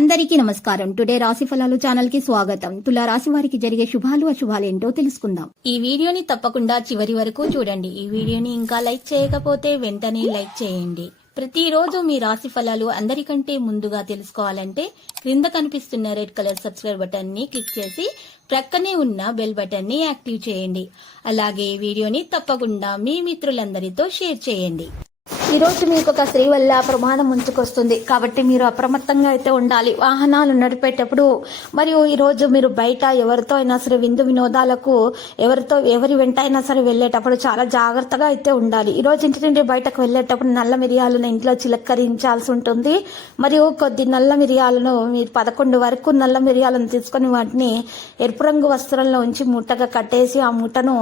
అందరికీ నమస్కారం. టుడే రాశి ఫలాలు ఛానల్ కి స్వాగతం. తులా రాశి వారికి జరిగే శుభాలు అశుభాలు ఏంటో తెలుసుకుందాం. ఈ వీడియోని తప్పకుండా చివరి వరకు చూడండి. ఈ వీడియోని ఇంకా లైక్ చేయకపోతే వెంటనే లైక్ చేయండి. ప్రతిరోజు మీ రాశి ఫలాలు అందరికంటే ముందుగా తెలుసుకోవాలంటే క్రింద కనిపిస్తున్న రెడ్ కలర్ సబ్స్క్రైబ్ బటన్ ని క్లిక్ చేసి ప్రక్కనే ఉన్న బెల్ బటన్ ని యాక్టివ్ చేయండి. అలాగే వీడియోని తప్పకుండా మీ మిత్రులందరితో షేర్ చేయండి. ఈ రోజు మీకు ఒక స్త్రీ వల్ల ప్రమాదం ముంచుకొస్తుంది కాబట్టి మీరు అప్రమత్తంగా అయితే ఉండాలి. వాహనాలు నడిపేటప్పుడు మరియు ఈ రోజు మీరు బయట ఎవరితో అయినా సరే విందు వినోదాలకు ఎవరి వెంట అయినా సరే వెళ్ళేటప్పుడు చాలా జాగ్రత్తగా అయితే ఉండాలి. ఈ రోజు ఇంటి నుండి బయటకు వెళ్ళేటప్పుడు నల్ల మిరియాలను ఇంట్లో చిలక్కరించాల్సి ఉంటుంది. మరియు కొద్ది నల్ల మిరియాలను మీరు 11 వరకు నల్ల మిరియాలను తీసుకొని వాటిని ఎరుపు రంగు వస్త్రంలో ఉంచి మూటగా కట్టేసి ఆ మూటను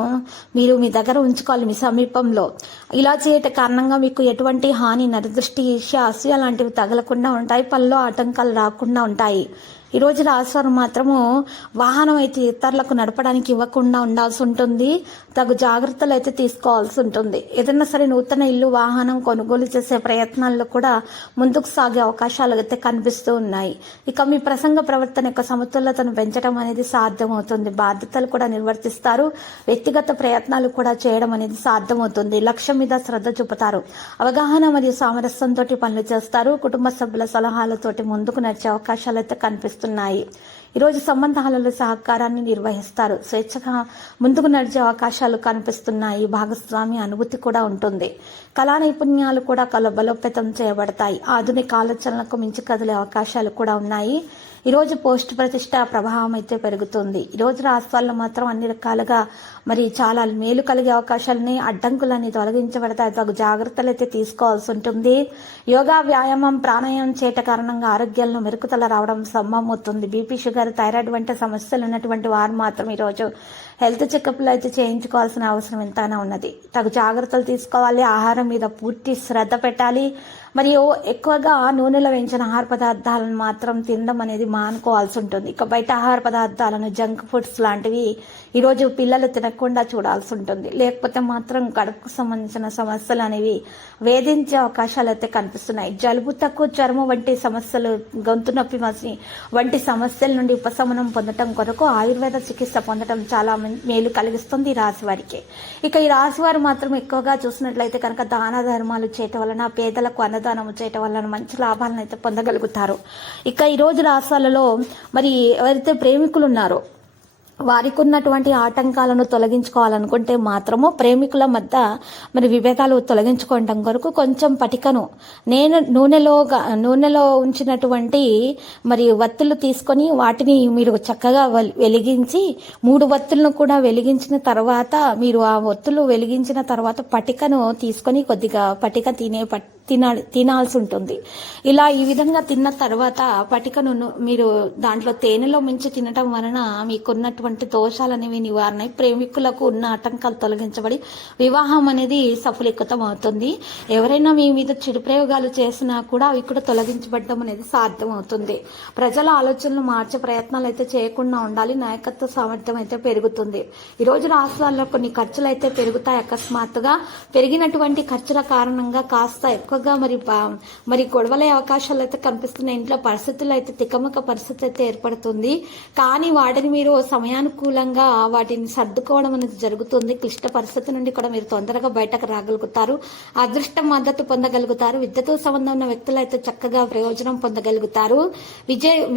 మీరు మీ దగ్గర ఉంచుకోవాలి, మీ సమీపంలో. ఇలా చేయట కారణంగా మీకు ఎటువంటి హాని, నరదృష్టి, ఈర్ష్య, అసూయ లాంటివి తగలకుండా ఉంటాయి. పనిలో ఆటంకాలు రాకుండా ఉంటాయి. ఈ రోజు రాశివారు మాత్రము వాహనం అయితే ఇతరులకు నడపడానికి ఇవ్వకుండా ఉండాల్సి ఉంటుంది. తగు జాగ్రత్తలు అయితే తీసుకోవాల్సి ఉంటుంది. ఏదైనా సరే నూతన ఇల్లు, వాహనం కొనుగోలు చేసే ప్రయత్నాల్లో కూడా ముందుకు సాగే అవకాశాలు అయితే కనిపిస్తూ ఉన్నాయి. ఇక మీ ప్రసంగ ప్రవర్తన యొక్క సమతుల్యతను పెంచడం అనేది సాధ్యమవుతుంది. బాధ్యతలు కూడా నిర్వర్తిస్తారు. వ్యక్తిగత ప్రయత్నాలు కూడా చేయడం అనేది సాధ్యమవుతుంది. లక్ష్యం మీద శ్రద్ధ చూపుతారు. అవగాహన మరియు సామరస్యంతో పనులు చేస్తారు. కుటుంబ సభ్యుల సలహాలతోటి ముందుకు నడిచే అవకాశాలు అయితే కనిపిస్తున్నాయి. ఈరోజు సంబంధాలలో సహకారాన్ని నిర్వహిస్తారు. స్వేచ్ఛగా ముందుకు నడిచే అవకాశాలు కనిపిస్తున్నాయి. భాగస్వామి అనుభూతి కూడా ఉంటుంది. కళా నైపుణ్యాలు కూడా బలోపేతం చేయబడతాయి. ఆధునిక ఆలోచనలకు మించి కదిలే అవకాశాలు కూడా ఉన్నాయి. ఈరోజు పోస్ట్ ప్రతిష్ట ప్రభావం అయితే పెరుగుతుంది. ఈరోజు రాష్ట్రాల్లో మాత్రం అన్ని రకాలుగా చాలా మేలు కలిగే అవకాశాలని, అడ్డంకులని తొలగించబడతాయి. తగు జాగ్రత్తలు అయితే తీసుకోవాల్సి ఉంటుంది. యోగా, వ్యాయామం, ప్రాణాయామం చేయట కారణంగా ఆరోగ్యంలో మెరుగుదల రావడం సంభవమవుతుంది. బీపీ, షుగర్, థైరాయిడ్ వంటి సమస్యలు ఉన్నటువంటి వారు మాత్రం ఈరోజు హెల్త్ చెకప్లు అయితే చేయించుకోవాల్సిన అవసరం ఎంతైనా ఉన్నది. తగు జాగ్రత్తలు తీసుకోవాలి. ఆహారం మీద పూర్తి శ్రద్ధ పెట్టాలి. మరియు ఎక్కువగా నూనెలో వేయించిన ఆహార పదార్థాలను మాత్రం తినడం అనేది మానుకోవాల్సి ఉంటుంది. ఇక బయట ఆహార పదార్థాలను, జంక్ ఫుడ్స్ లాంటివి ఈరోజు పిల్లలు తినకుండా చూడాల్సి ఉంటుంది. లేకపోతే మాత్రం కడుపుకు సంబంధించిన సమస్యలు అనేవి వేధించే అవకాశాలు అయితే కనిపిస్తున్నాయి. జలుబు, తక్కువ జ్వరము వంటి సమస్యలు, గొంతు నొప్పి వంటి సమస్యల నుండి ఉపశమనం పొందడం కొరకు ఆయుర్వేద చికిత్స పొందడం చాలా మేలు కలిగిస్తుంది ఈ రాశి వారికి. ఇక ఈ రాశి వారు మాత్రం ఎక్కువగా చూసినట్లయితే కనుక దాన ధర్మాలు చేయటం వలన, పేదలకు అన్నదానం చేయటం వలన మంచి లాభాలను అయితే పొందగలుగుతారు. ఇక ఈరోజు రాష్ట్రాలలో ఎవరైతే ప్రేమికులు ఉన్నారో వారికి ఉన్నటువంటి ఆటంకాలను తొలగించుకోవాలనుకుంటే మాత్రము ప్రేమికుల మధ్య విభేదాలు తొలగించుకోవడం కొరకు కొంచెం పటికను నూనెలో ఉంచినటువంటి వత్తులు తీసుకొని వాటిని మీరు చక్కగా వెలిగించి 3 వత్తులను కూడా వెలిగించిన తర్వాత మీరు ఆ వత్తులు వెలిగించిన తర్వాత పటికను తీసుకొని కొద్దిగా పటిక తినాల్సి ఉంటుంది. ఇలా ఈ విధంగా తిన్న తర్వాత పటికను మీరు దాంట్లో తేనెలో ముంచి తినటం వలన మీకున్నటువంటి దోషాలు అనేవి నివారణ, ప్రేమికులకు ఉన్న ఆటంకాలు తొలగించబడి వివాహం అనేది సఫలీకృతం అవుతుంది. ఎవరైనా మీ మీద చెడు ప్రయోగాలు చేసినా కూడా అవి కూడా తొలగించబడడం అనేది సాధ్యం అవుతుంది. ప్రజల ఆలోచనలు మార్చే ప్రయత్నాలు అయితే చేయకుండా ఉండాలి. నాయకత్వ సామర్థ్యం అయితే పెరుగుతుంది. ఈరోజు రాష్ట్రాల్లో కొన్ని ఖర్చులు అయితే పెరుగుతాయి. అకస్మాత్తుగా పెరిగినటువంటి ఖర్చుల కారణంగా కాస్త ఎక్కువ గొడవలే అవకాశాలు అయితే కనిపిస్తున్నాయి. ఇంట్లో పరిస్థితులు అయితే తికమక పరిస్థితి అయితే ఏర్పడుతుంది. కానీ వాటిని మీరు సమయానుకూలంగా వాటిని సర్దుకోవడం అనేది జరుగుతుంది. క్లిష్ట పరిస్థితి నుండి కూడా మీరు తొందరగా బయటకు రాగలుగుతారు. అదృష్టం మద్దతు పొందగలుగుతారు. విద్యతో సంబంధం ఉన్న వ్యక్తులు అయితే చక్కగా ప్రయోజనం పొందగలుగుతారు.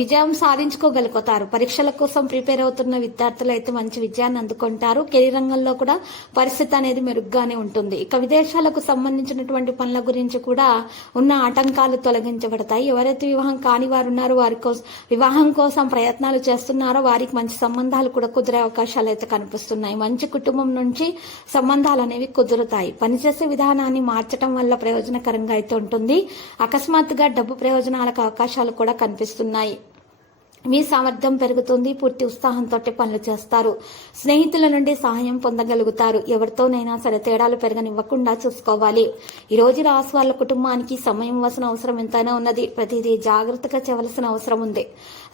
విజయం సాధించుకోగలుగుతారు. పరీక్షల కోసం ప్రిపేర్ అవుతున్న విద్యార్థులు అయితే మంచి విజయాన్ని అందుకుంటారు. కెరీర్ రంగంలో కూడా పరిస్థితి అనేది మెరుగ్గానే ఉంటుంది. ఇక విదేశాలకు సంబంధించినటువంటి పనుల గురించి కూడా ఉన్న ఆటంకాలు తొలగించబడతాయి. ఎవరైతే వివాహం కాని వారు ఉన్నారో వివాహం కోసం ప్రయత్నాలు చేస్తున్నారో వారికి మంచి సంబంధాలు కూడా కుదిరే అవకాశాలు అయితే కనిపిస్తున్నాయి. మంచి కుటుంబం నుంచి సంబంధాలు అనేవి కుదురుతాయి. పనిచేసే విధానాన్ని మార్చడం వల్ల ప్రయోజనకరంగా అయితే ఉంటుంది. అకస్మాత్తుగా డబ్బు ప్రయోజనాలకు అవకాశాలు కూడా కనిపిస్తున్నాయి. మీ సామర్థ్యం పెరుగుతుంది, పూర్తి ఉత్సాహంతో పనులు చేస్తారు. స్నేహితుల నుండి సహాయం పొందగలుగుతారు. ఎవరితోనైనా సరే తేడాలు పెరగనివ్వకుండా చూసుకోవాలి. ఈ రోజు రాశి వాళ్ళ కుటుంబానికి సమయం ఇవ్వాల్సిన అవసరం ఎంతైనా ఉన్నది. ప్రతిదీ జాగ్రత్తగా చేయవలసిన అవసరం ఉంది.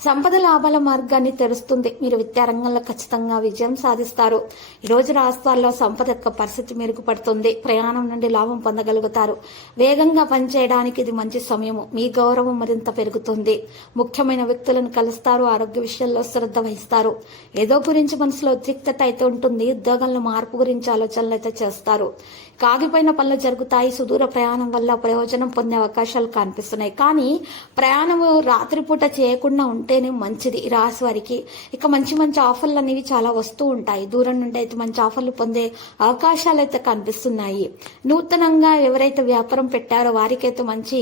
సంపద లాభాల మార్గాన్ని తెరుస్తుంది. మీరు విద్యారంగంలో ఖచ్చితంగా విజయం సాధిస్తారు. ఈ రోజు రాశి వాళ్ళలో సంపద యొక్క పరిస్థితి మెరుగుపడుతుంది. ప్రయాణం నుండి లాభం పొందగలుగుతారు. వేగంగా పనిచేయడానికి ఇది మంచి సమయము. మీ గౌరవం మరింత పెరుగుతుంది. ముఖ్యమైన వ్యక్తులను కలుస్తారు. ఆరోగ్య విషయాల్లో శ్రద్ధ వహిస్తారు. ఏదో గురించి మనసులో ఉద్రిక్తత అయితే ఉంటుంది. ఉద్యోగంలో మార్పు గురించి ఆలోచనలు అయితే చేస్తారు. కాగిపోయిన పనులు జరుగుతాయి. సుదూర ప్రయాణం వల్ల ప్రయోజనం పొందే అవకాశాలు కనిపిస్తున్నాయి. కానీ ప్రయాణం రాత్రిపూట చేయకుండా ఉంటేనే మంచిది ఈ రాశి వారికి. ఇక మంచి మంచి ఆఫర్లు అనేవి చాలా వస్తూ ఉంటాయి. దూరం నుండి అయితే మంచి ఆఫర్లు పొందే అవకాశాలు అయితే కనిపిస్తున్నాయి. నూతనంగా ఎవరైతే వ్యాపారం పెట్టారో వారికైతే మంచి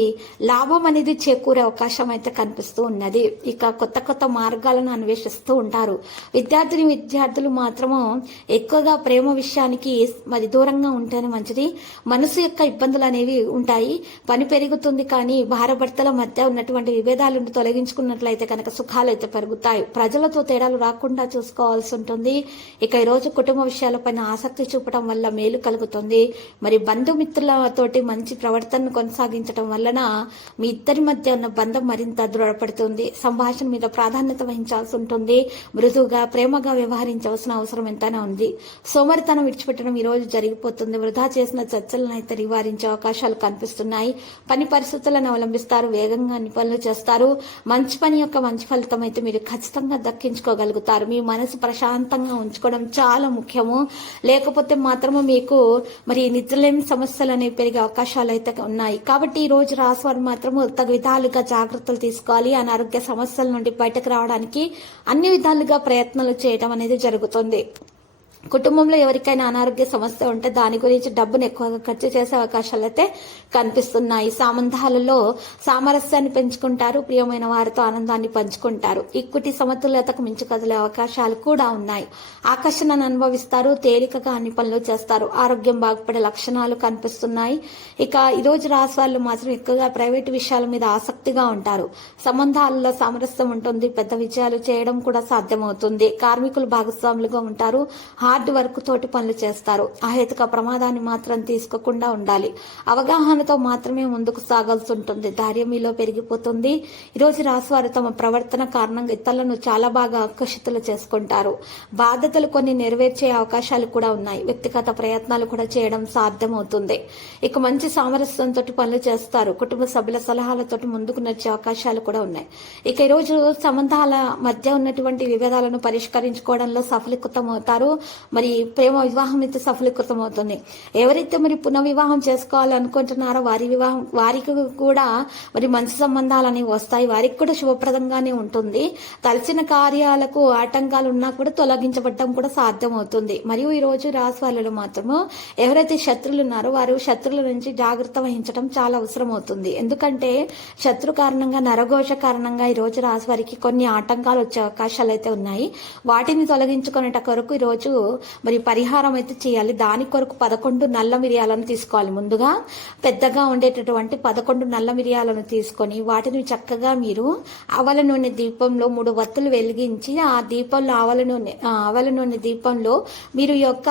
లాభం అనేది చేకూరే అవకాశం అయితే కనిపిస్తూ ఉన్నది. ఇక కొత్త కొత్త మార్గాలను అన్వేషిస్తూ ఉంటారు. విద్యార్థులు మాత్రము ఎక్కువగా ప్రేమ విషయానికి మరి దూరంగా ఉంటేనే మంచిది. మనసు యొక్క ఇబ్బందులు అనేవి ఉంటాయి. పని పెరుగుతుంది, కానీ భార్యాభర్తల మధ్య ఉన్నటువంటి విభేదాలను తొలగించుకున్నట్లయితే కనుక సుఖాలు అయితే పెరుగుతాయి. ప్రజలతో తేడాలు రాకుండా చూసుకోవాల్సి ఉంటుంది. ఇక ఈ రోజు కుటుంబ విషయాలపైన ఆసక్తి చూపడం వల్ల మేలు కలుగుతుంది. మరి బంధుమిత్రులతోటి మంచి ప్రవర్తనను కొనసాగించడం వలన మీ ఇద్దరి మధ్య ఉన్న బంధం మరింత దృఢపడుతుంది. సంభాషణ మీద ప్రాధాన్యత వహించాల్సి ఉంటుంది. మృదువుగా ప్రేమగా వ్యవహరించవలసిన అవసరం ఎంతైనా ఉంది. సోమరితనం విడిచిపెట్టడం ఈ రోజు జరిగిపోతుంది. వృధా చేసిన చర్చలను అయితే నివారించే అవకాశాలు కనిపిస్తున్నాయి. పని పరిస్థితులను అవలంబిస్తారు. వేగంగా అన్ని పనులు చేస్తారు. మంచి పని యొక్క మంచి ఫలితం అయితే మీరు ఖచ్చితంగా దక్కించుకోగలుగుతారు. మీ మనసు ప్రశాంతంగా ఉంచుకోవడం చాలా ముఖ్యము. లేకపోతే మాత్రము మీకు మరి నిద్రలేని సమస్యలు అనేవి పెరిగే అవకాశాలు అయితే ఉన్నాయి. కాబట్టి ఈ రోజు రాశివారు మాత్రము తగు విధాలుగా జాగ్రత్తలు తీసుకోవాలి. అనారోగ్య సమస్యల నుండి బయటకు రావడానికి అన్ని విధాలుగా ప్రయత్నాలు చేయడం అనేది జరుగుతుంది. కుటుంబంలో ఎవరికైనా అనారోగ్య సమస్య ఉంటే దాని గురించి డబ్బును ఎక్కువగా ఖర్చు చేసే అవకాశాలు అయితే కనిపిస్తున్నాయి. సంబంధాలలో సామరస్యాన్ని పెంచుకుంటారు. ప్రియమైన వారితో ఆనందాన్ని పంచుకుంటారు. ఈక్విటీ సమతుల్యతకు మించి కదిలే అవకాశాలు కూడా ఉన్నాయి. ఆకర్షణను అనుభవిస్తారు. తేలికగా అన్ని పనులు చేస్తారు. ఆరోగ్యం బాగుపడే లక్షణాలు కనిపిస్తున్నాయి. ఇక ఈరోజు రాశి వాళ్ళు మాత్రం ఎక్కువగా ప్రైవేటు విషయాల మీద ఆసక్తిగా ఉంటారు. సంబంధాలలో సామరస్యం ఉంటుంది. పెద్ద విజయాలు చేయడం కూడా సాధ్యమవుతుంది. కార్మికులు భాగస్వాములుగా ఉంటారు. హార్డ్ వర్క్ తోటి పనులు చేస్తారు. అహేతుక ప్రమాదాన్ని మాత్రం తీసుకోకుండా ఉండాలి. అవగాహనతో మాత్రమే ముందుకు సాగాల్సి ఉంటుంది. ధైర్యం మీలో పెరిగిపోతుంది. ఈరోజు రాశివారు తమ ప్రవర్తన కారణంగా ఇతరులను చాలా బాగా ఆకర్షితులు చేసుకుంటారు. బాధ్యతలు కొన్ని నెరవేర్చే అవకాశాలు కూడా ఉన్నాయి. వ్యక్తిగత ప్రయత్నాలు కూడా చేయడం సాధ్యమవుతుంది. ఇక మంచి సామరస్యంతో పనులు చేస్తారు. కుటుంబ సభ్యుల సలహాలతో ముందుకు నడిచే అవకాశాలు కూడా ఉన్నాయి. ఇక ఈరోజు సంబంధాల మధ్య ఉన్నటువంటి విభేదాలను పరిష్కరించుకోవడంలో సఫలీకృతం అవుతారు. మరి ప్రేమ వివాహం అయితే సఫలీకృతం అవుతుంది. ఎవరైతే మరి పునఃవివాహం చేసుకోవాలనుకుంటున్నారో వారికి కూడా మరి మంచి సంబంధాలు అనేవి వస్తాయి. వారికి కూడా శుభప్రదంగానే ఉంటుంది. తలచిన కార్యాలకు ఆటంకాలు ఉన్నా కూడా తొలగించబడటం కూడా సాధ్యమవుతుంది. మరియు ఈ రోజు రాశి వాళ్ళలో మాత్రము ఎవరైతే శత్రులు ఉన్నారో వారు శత్రుల నుంచి జాగ్రత్త వహించడం చాలా అవసరం అవుతుంది. ఎందుకంటే శత్రు కారణంగా నరఘోష కారణంగా ఈ రోజు రాశి వారికి కొన్ని ఆటంకాలు వచ్చే అవకాశాలు అయితే ఉన్నాయి. వాటిని తొలగించుకునేట కొరకు ఈ రోజు మరి పరిహారం అయితే చేయాలి. దాని కొరకు 11 నల్ల మిరియాలను తీసుకోవాలి. ముందుగా పెద్దగా ఉండేటటువంటి 11 నల్ల మిరియాలను తీసుకొని వాటిని చక్కగా మీరు ఆవల నూనె దీపంలో 3 వత్తులు వెలిగించి ఆ దీపంలో ఆవల నూనె దీపంలో మీరు యొక్క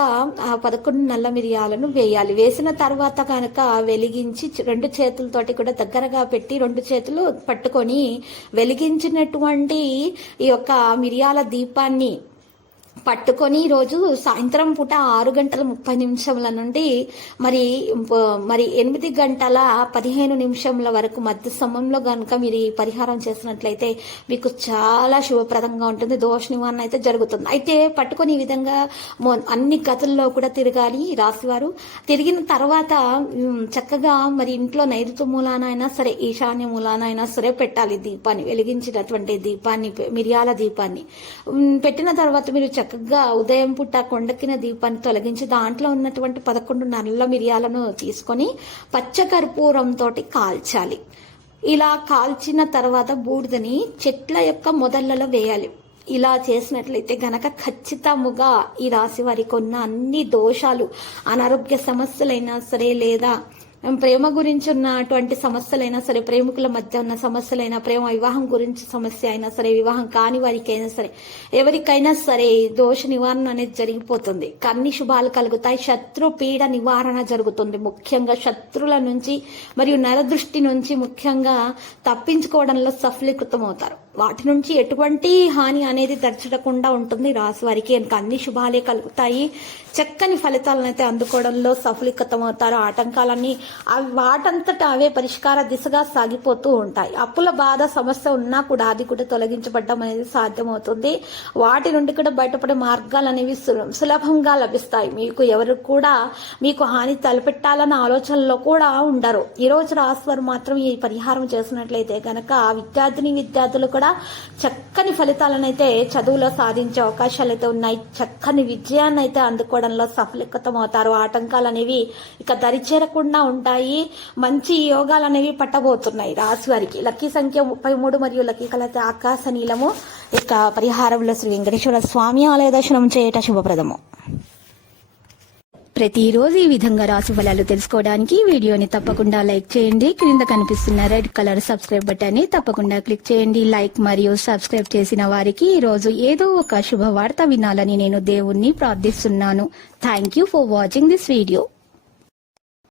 11 నల్ల మిరియాలను వేయాలి. వేసిన తర్వాత కనుక వెలిగించి 2 చేతులతోటి కూడా దగ్గరగా పెట్టి 2 చేతులు పట్టుకొని వెలిగించినటువంటి ఈ యొక్క మిరియాల దీపాన్ని పట్టుకొని రోజు సాయంత్రం పూట 6:30 నుండి మరి 8:15 వరకు మధ్య సమయంలో కనుక మీరు ఈ పరిహారం చేసినట్లయితే మీకు చాలా శుభప్రదంగా ఉంటుంది. దోష నివారణ అయితే జరుగుతుంది. అయితే పట్టుకొని ఈ విధంగా అన్ని గతుల్లో కూడా తిరగాలి రాశివారు. తిరిగిన తర్వాత చక్కగా మరి ఇంట్లో నైరుతి మూలానైనా సరే ఈశాన్య మూలానైనా సరే పెట్టాలి. దీపాన్ని వెలిగించినటువంటి దీపాన్ని, మిరియాల దీపాన్ని పెట్టిన తర్వాత మీరు చక్కగా ఉదయం పూట కొండకిన దీపాన్ని తొలగించి దాంట్లో ఉన్నటువంటి 11 నల్ల మిరియాలను తీసుకొని పచ్చకర్పూరంతో కాల్చాలి. ఇలా కాల్చిన తర్వాత బూడిదని చెట్ల యొక్క మొదళ్లలో వేయాలి. ఇలా చేసినట్లయితే గనక ఖచ్చితముగా ఈ రాశి వారికి ఉన్న అన్ని దోషాలు, అనారోగ్య సమస్యలైనా సరే లేదా ప్రేమ గురించి ఉన్నటువంటి సమస్యలైనా సరే, ప్రేమికుల మధ్య ఉన్న సమస్యలైనా, ప్రేమ వివాహం గురించి సమస్య అయినా సరే, వివాహం కాని వారికైనా సరే, ఎవరికైనా సరే దోష నివారణ అనేది జరిగిపోతుంది. అన్ని శుభాలు కలుగుతాయి. శత్రు పీడ నివారణ జరుగుతుంది. ముఖ్యంగా శత్రుల నుంచి మరియు నరదృష్టి నుంచి ముఖ్యంగా తప్పించుకోవడంలో సఫలీకృతం అవుతారు. వాటి నుంచి ఎటువంటి హాని అనేది దర్శనకుండా ఉంటుంది. రాశి వారికి ఇంకా అన్ని శుభాలే కలుగుతాయి. చక్కని ఫలితాలను అయితే అందుకోవడంలో సఫలీకృతం అవుతారు. ఆటంకాలన్నీ వాటంతటా అవే పరిష్కార దిశగా సాగిపోతూ ఉంటాయి. అప్పుల బాధ సమస్య ఉన్నా కూడా అది కూడా తొలగించబడడం అనేది సాధ్యమవుతుంది. వాటి నుండి కూడా బయటపడే మార్గాలు అనేవి సులభంగా లభిస్తాయి. మీకు ఎవరు కూడా మీకు హాని తలపెట్టాలన్న ఆలోచనలో కూడా ఉండరు. ఈ రోజు రాశివారు మాత్రం ఈ పరిహారం చేసినట్లయితే కనుక విద్యార్థులు కూడా చక్కని ఫలితాలను అయితే చదువులో సాధించే అవకాశాలు అయితే ఉన్నాయి. చక్కని విజయాన్ని అయితే అందుకోవడంలో సఫలీకృతం అవుతారు. ఆటంకాలు అనేవి ఇక దరిచేరకుండా ఉంటాయి. మంచి యోగాలు అనేవి పట్టబోతున్నాయి రాశి వారికి. లక్కీ సంఖ్య 33 మరియు లక్కీ కలర్ అయితే ఆకాశ నీలము. ఇక పరిహారంలో శ్రీ వెంకటేశ్వర స్వామి ఆలయ దర్శనం చేయట శుభప్రదము. ప్రతిరోజు ఈ విధంగా రాశి ఫలాలు తెలుసుకోవడానికి వీడియోని తప్పకుండా లైక్ చేయండి. క్రింద కనిపిస్తున్న రెడ్ కలర్ సబ్స్క్రైబ్ బటన్ ని తప్పకుండా క్లిక్ చేయండి. లైక్ మరియు సబ్స్క్రైబ్ చేసిన వారికి ఈ రోజు ఏదో ఒక శుభవార్త వినాలని నేను దేవుణ్ణి ప్రార్థిస్తున్నాను. Thank you for watching this video.